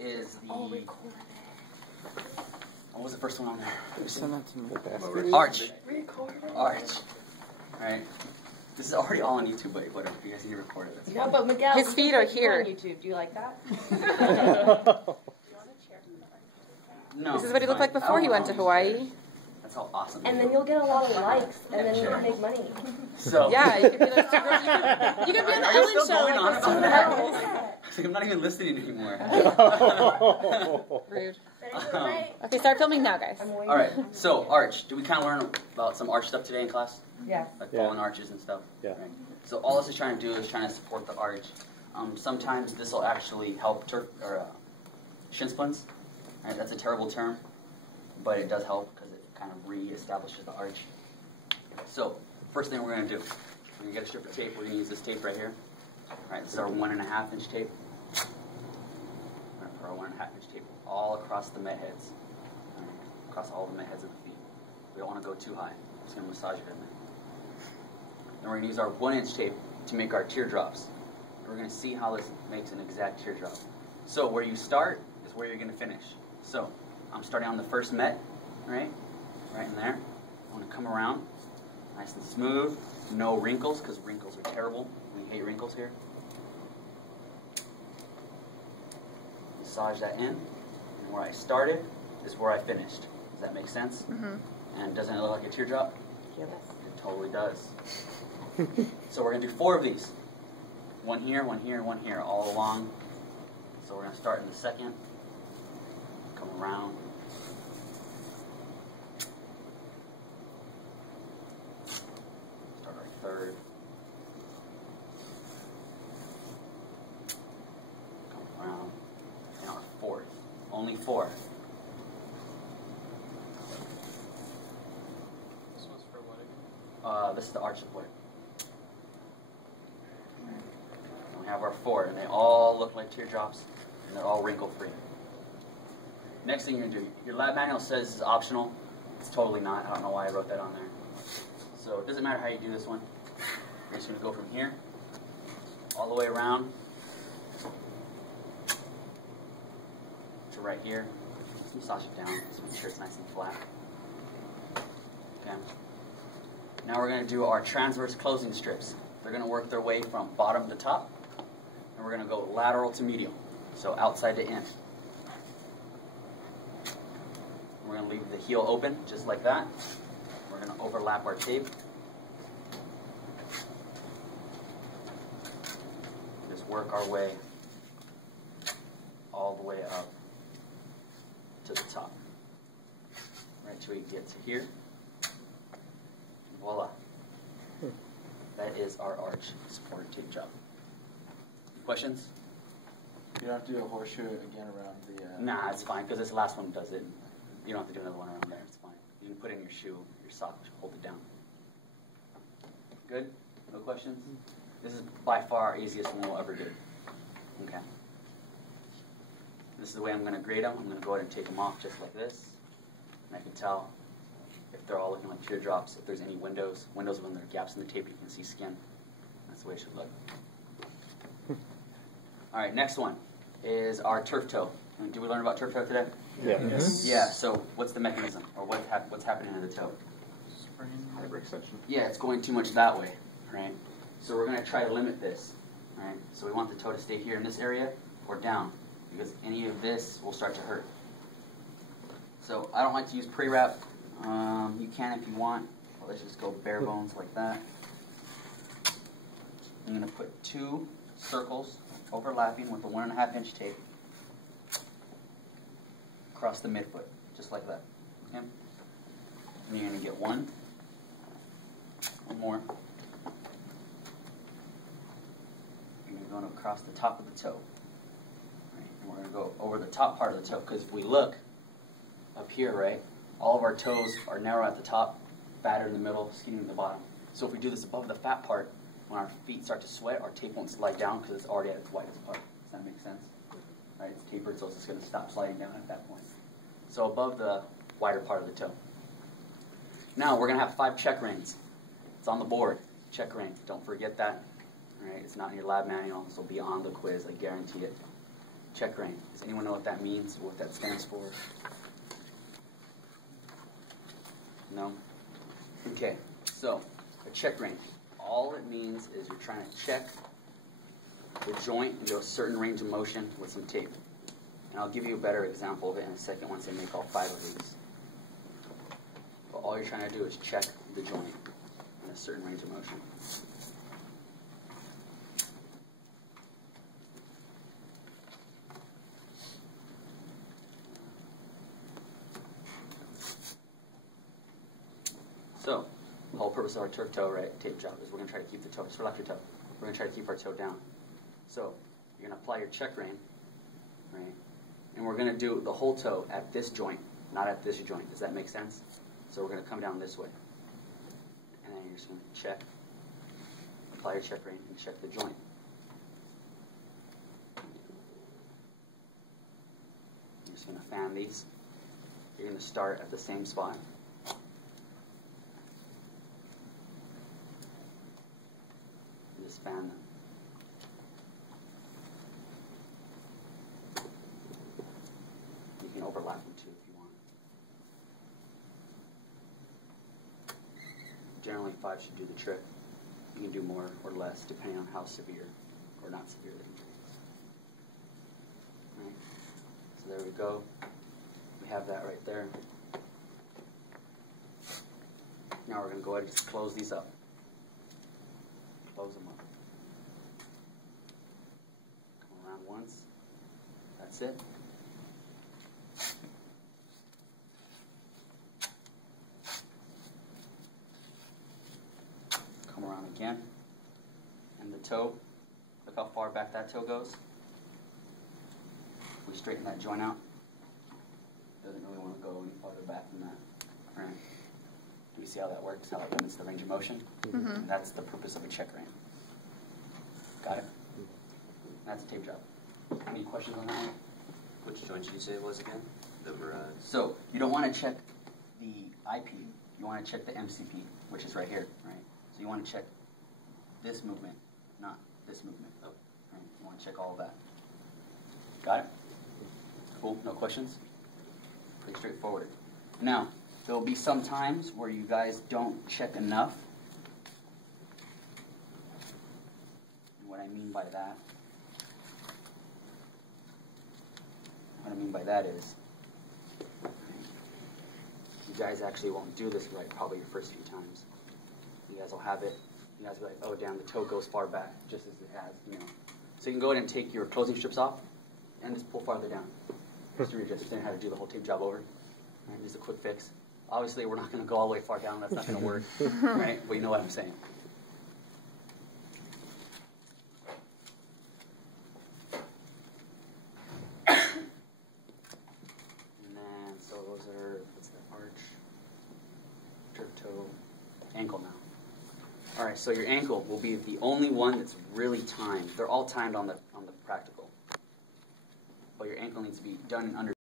is the... Oh, record it. What was the first one on there? Send that to me. Arch. Record it. Arch. Alright. This is already all on YouTube, but whatever. If you guys need to record it, that's No, fine. but Miguel, His feet are here. on YouTube. Do you like that? No. This is what he looked like before he went to Hawaii. That's how awesome. And then you'll get a lot of likes, and then you can make money. So. Yeah, you could be like, you could be on the Are you Ellen still show. going on Like, about Marbles. that? I'm not even listening anymore. Rude. Okay, start filming now, guys. Alright, so arch. Did we kind of learn about some arch stuff today in class? Yeah. Like fallen arches and stuff? Yeah. Right. So all this is trying to do is trying to support the arch. Sometimes this will actually help shin splints. Right? That's a terrible term, but it does help because it kind of re-establishes the arch. So first thing we're going to do, we're going to get a strip of tape. We're going to use this tape right here. Right, this is our 1.5 inch tape. We're going to put our 1.5 inch tape all across the met heads, right, across all the met heads of the feet. We don't want to go too high. We're just going to massage it in there. Then we're going to use our 1 inch tape to make our teardrops. And we're going to see how this makes an exact teardrop. So where you start is where you're going to finish. So I'm starting on the first met, right in there. I want to come around, nice and smooth, no wrinkles, because wrinkles are terrible. We hate wrinkles here. Massage that in, and where I started is where I finished. Does that make sense? Mm-hmm. And doesn't it look like a teardrop? Yes. It totally does. So we're going to do 4 of these. One here, one here, one here, all along. So we're going to start in the second, come around. Start our third. Come around. And our fourth. Only 4. This one's for what again? This is the arch support. And we have our 4, and they all look like teardrops, and they're all wrinkle-free. Next thing you're going to do, your lab manual says this is optional. It's totally not. I don't know why I wrote that on there. So it doesn't matter how you do this one. You're just going to go from here all the way around to right here. Just massage it down. Just make sure it's nice and flat. Okay. Now we're going to do our transverse closing strips. They're going to work their way from bottom to top, and we're going to go lateral to medial, so outside to in. We're going to leave the heel open, just like that. We're going to overlap our tape. Just work our way all the way up to the top. Right till we get to here. Voila. That is our arch supported tape job. Questions? You don't have to do a horseshoe again around the... Nah, it's fine, because this last one does it. You don't have to do another one around there. It's fine. You can put it in your shoe, your sock, hold it down. Good? No questions? This is by far our easiest one we'll ever do. Okay. This is the way I'm going to grade them. I'm going to go ahead and take them off just like this. And I can tell if they're all looking like teardrops, if there's any windows. Windows, when there are gaps in the tape, you can see skin. That's the way it should look. All right, next one is our turf toe. Did we learn about turf toe today? Yeah. Yes. Yeah, so what's the mechanism, or what's happening to the toe? Spring hyperextension. Yeah, it's going too much that way, right? So we're going to try to limit this, right? So we want the toe to stay here in this area or down, because any of this will start to hurt. So I don't like to use pre-wrap. You can if you want. Well, let's just go bare bones like that. I'm going to put 2 circles overlapping with a 1.5 inch tape across the midfoot, just like that. Okay? And you're going to get one more. And you're going to across the top of the toe. Right? And we're going to go over the top part of the toe, because if we look up here, right, all of our toes are narrow at the top, fatter in the middle, skinny in the bottom. So if we do this above the fat part, when our feet start to sweat, our tape won't slide down because it's already at its widest part. Does that make sense? Right, it's tapered, so it's just going to stop sliding down at that point. So above the wider part of the toe. Now we're going to have 5 check reins. It's on the board. Check rein. Don't forget that. All right, it's not in your lab manual. This will be on the quiz. I guarantee it. Check rein. Does anyone know what that means, what that stands for? No? Okay, so a check rein. All it means is you're trying to check the joint into a certain range of motion with some tape. And I'll give you a better example of it in a second once I make all 5 of these. But all you're trying to do is check the joint in a certain range of motion. So, the whole purpose of our turf toe, right, tape job, is we're going to try to keep the toe, just relax your toe. We're going to try to keep our toe down. So, you're going to apply your check rein, right, and we're going to do the whole toe at this joint, not at this joint. Does that make sense? So we're going to come down this way. And then you're just going to check, apply your check rein, and check the joint. You're just going to fan these. You're going to start at the same spot. Just fan them. You can overlap them too if you want. Generally 5 should do the trick. You can do more or less depending on how severe or not severe the injury is. Right. So there we go. We have that right there. Now we're going to go ahead and just close these up. Close them up. Come around once. That's it. Come around again. And the toe, look how far back that toe goes. We straighten that joint out. Doesn't really want to go any farther back than that. All right. Do you see how that works? How that limits the range of motion? Mm-hmm. That's the purpose of a check rein. Got it? That's a tape job. Any questions on that one? Which joint did you say it was again? So you don't want to check the IP. You want to check the MCP, which is right here, right? So you want to check this movement, not this movement. Oh, right? You want to check all of that. Got it? Cool. No questions? Pretty straightforward. Now, there will be some times where you guys don't check enough. And what I mean by that is, you guys actually won't do this right probably your first few times. You guys will have it. You guys will be like, oh, damn, the toe goes far back, just as it has, you know. So you can go ahead and take your closing strips off and just pull farther down. Just to readjust. Then how to do the whole tape job over. Right, just a quick fix. Obviously, we're not going to go all the way far down. That's not going to work, right? But you know what I'm saying. And then, so those are, what's the arch? Turf toe, ankle now. All right, so your ankle will be the only one that's really timed. They're all timed on the practical. But your ankle needs to be done in under